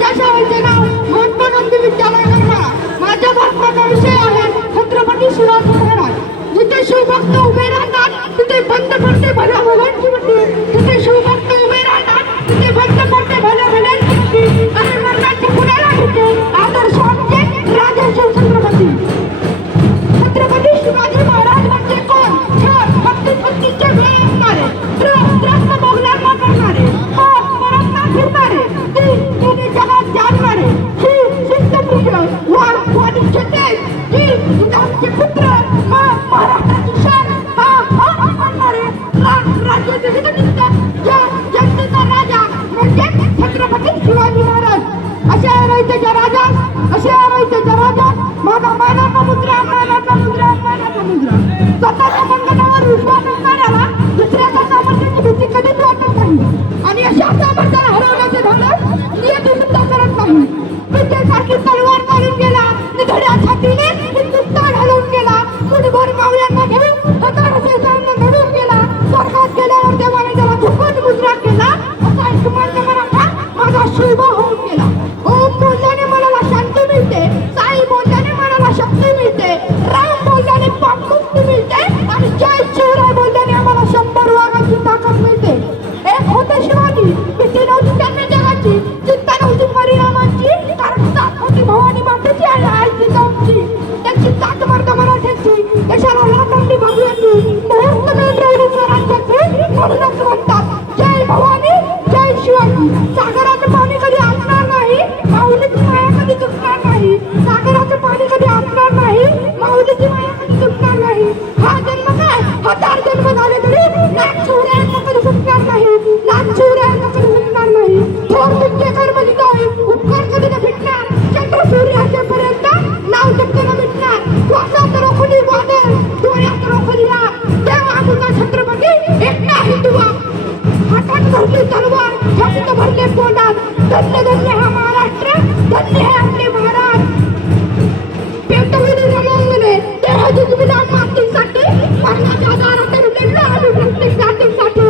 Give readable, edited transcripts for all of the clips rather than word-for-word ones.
माझ्या शाळेचे नाव महात्मा गांधी विद्यालय करमाळा. माझ्या भाषणाचा विषय आहे छत्रपती शिवाजी महाराज. जिथे शिवभक्त उभे राहतात तिथे बंद पडते भल्या भल्यांची मंडी. जिथे शिवभक्त उभे राहतात तिथे बंद पडते भल्या भल्यांची मंडी. आणि मरणाची पुण्याला घेते आदर्श आमचे राजा शिवछत्रपती. छत्रपती शिवाजी महाराज म्हणजे कोण? भक्तीचे वेळ असणारे, त्रस्त मोगलांना करणारे, परंपरा फिरणारे, तिने जगात जाणणारे, शिस्तप्रिय, वाणिज्यते, आमचे पुत्र, महाराष्ट्राची शान आणणारे, राज्याचे हितचिंतक, जनतेचा राजा म्हणजे छत्रपती शिवाजी महाराज. अशा रयतेच्या राजा, अशा रयतेच्या राजा, माझा मानाचा मुद्रा, मानाचा मुद्रा, मानाचा मुद्रा. स्वतःच्या संकटावर विश्वास असणाऱ्याला दुसऱ्याच्या सामर्थ्याची भीती कधीच वाटत नाही. आणि अशा सामर्थ्याला हरवण्याचे धडक नियती सुद्धा करत नाही. विद्येसारखी तलवार काढून गेला, निधड्या छातीने हिंदुस्थान हलवून गेला. मुठभर मावळ्यांना घेऊन हजारो घडून गेला. स्वर्गात गेल्यावर देवाने त्याला झुकून मुजरा केला. असा एक मान्य मराठा माझा शिवबा होऊन गेला. ओम बोलल्याने मनाला शांती मिळते, साई बोलल्याने मनाला शक्ती मिळते, राम बोलल्याने पापमुक्ती मिळते, आणि जय शिवराय बोलल्याने आम्हाला 100 वाघांची ताकद मिळते. एक होते शिवाजी, भीती नव्हती त्यांना जगाची, चिंता नव्हती परिणामाची, कारण साथ होती भवानी मातेची आणि आईची जाऊची. त्यांची ताट मार्ग मराठ्याची, देशाला लाटांनी भगव्याची, मुहूर्त मेंढरवली स्वराज्याची. म्हणूनच म्हणतात जय भवानी जय शिवाजी. सागराचं पाणी कधी आटणार नाही, माऊलीची माया कधी तुटणार नाही. सागराचं पाणी कधी आटणार नाही, माऊलीची माया कधी तुटणार नाही. हा जन्म काय 1000 जन्म झाले तरी लाख शिवरायांना कधी सुटणार नाही, लाख शिवरायांना कधी सुटणार नाही. थोर तुमचे कर्म जितावे, उपकार कधी न भेटणार. चंद्र सूर्य असेपर्यंत नाव शब्द न मिटणार. श्वासात रोखली वादळ, डोळ्यात रोखली राग, देवा आमचा छत्रपती एक नाही तुवा. हातात भरली तलवार, शब्द भरले पोटात. धन्य धन्य हा महाराष्ट्र, धन्य है आपले महाराज. पेटविले रंगले तेव्हा जिजविला मातीसाठी, मरणाच्या दारात रुजला आम्ही प्रत्येक जातीसाठी.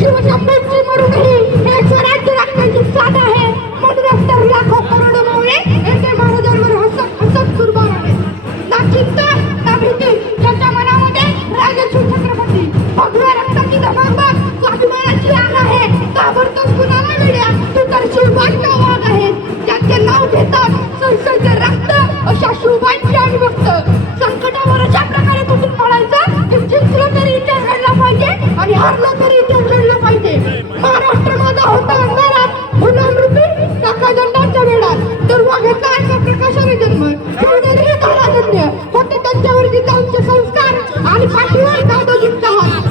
शिवशंभूची मरुनही हे स्वराज्य राखण्याची साध आहे. म्हणूनच तर लाखो करोडो मावळे येथे महाराजांवर हसत हसत कुर्बान आहेत. ना चिंता ना भीती त्याच्या मनामध्ये राजा शिवछत्रपती. भगव्या रक्ताची धमाक स्वाभिमानाची आग आहे. ताबडतोब कुणाला मिळ्या तू तर शिवबाईचा वाघ आहे. ज्यांचे नाव घेतात संसदेचे रक्त अशा शिवबाईंची आणि भक्त. संकटावर अशा प्रकारे कुठून पडायचं की जिंकलं तरी इथे घडलं पाहिजे आणि हारलं तरी इथे घडलं पाहिजे. महाराष्ट्र माझा होता अंधारात, गुलामरूपी काका दंडाच्या वेळात. दुर्वा घेतला एका प्रकाशाने जन्म, शिवनेरी झाला धन्य. होते त्यांच्यावर जिजाऊंचे संस्कार आणि पाठीवर दादोजींचा हात.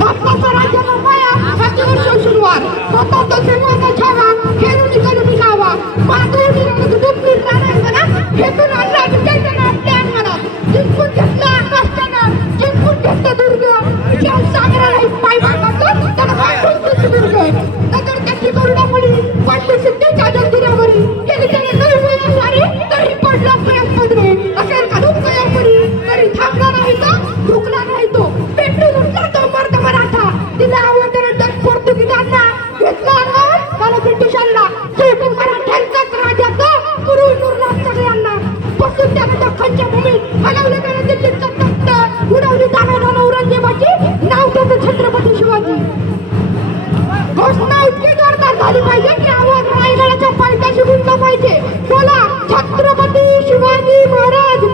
भारताचा राज्याचा पाया हातीवर शोषूनवार, स्वतःचा सिंहाचा छावा खेळून करून गावा. माधुरी रंगदुप्पी राणांगणा हेतून आणला विजयजना आपल्या अंगणात. जिंकून घेतलं आकाशत्यानं, जिंकून घेतलं दुर्ग. विशाल सागराला पाय मागतो त्याला वाटून दुर्ग. नगर त्याची करुणामुळी वाटली सिद्धीच्या जंजिरावरी. केली त्याने नवी सारी तरी पडला प्रयत्न पदरे. असेल का दुःख यापुरी तरी थांबला नाही तो, झुकला नाही तो. पेटून उठला तो मर्द मराठा. तिला आवडलं तर पोर्तुगीजांना, घेतला अंगावर त्याला ब्रिटिशांना. शेवटी मराठ्यांचाच राजा तो, पुरून उरला सगळ्यांना. बसून त्यानं दख्खनच्या भूमीत हलवलं त्यानं दिल्लीचं तख्त. उडवली तानानं औरंगजेबाची, नाव त्याचं छत्रपती शिवाजी. घोषणा इतकी जोरदार झाली पाहिजे की आवाज रायगडाच्या पायथ्याशी गुंजला पाहिजे. बोला छत्रपती शिवाजी महाराज.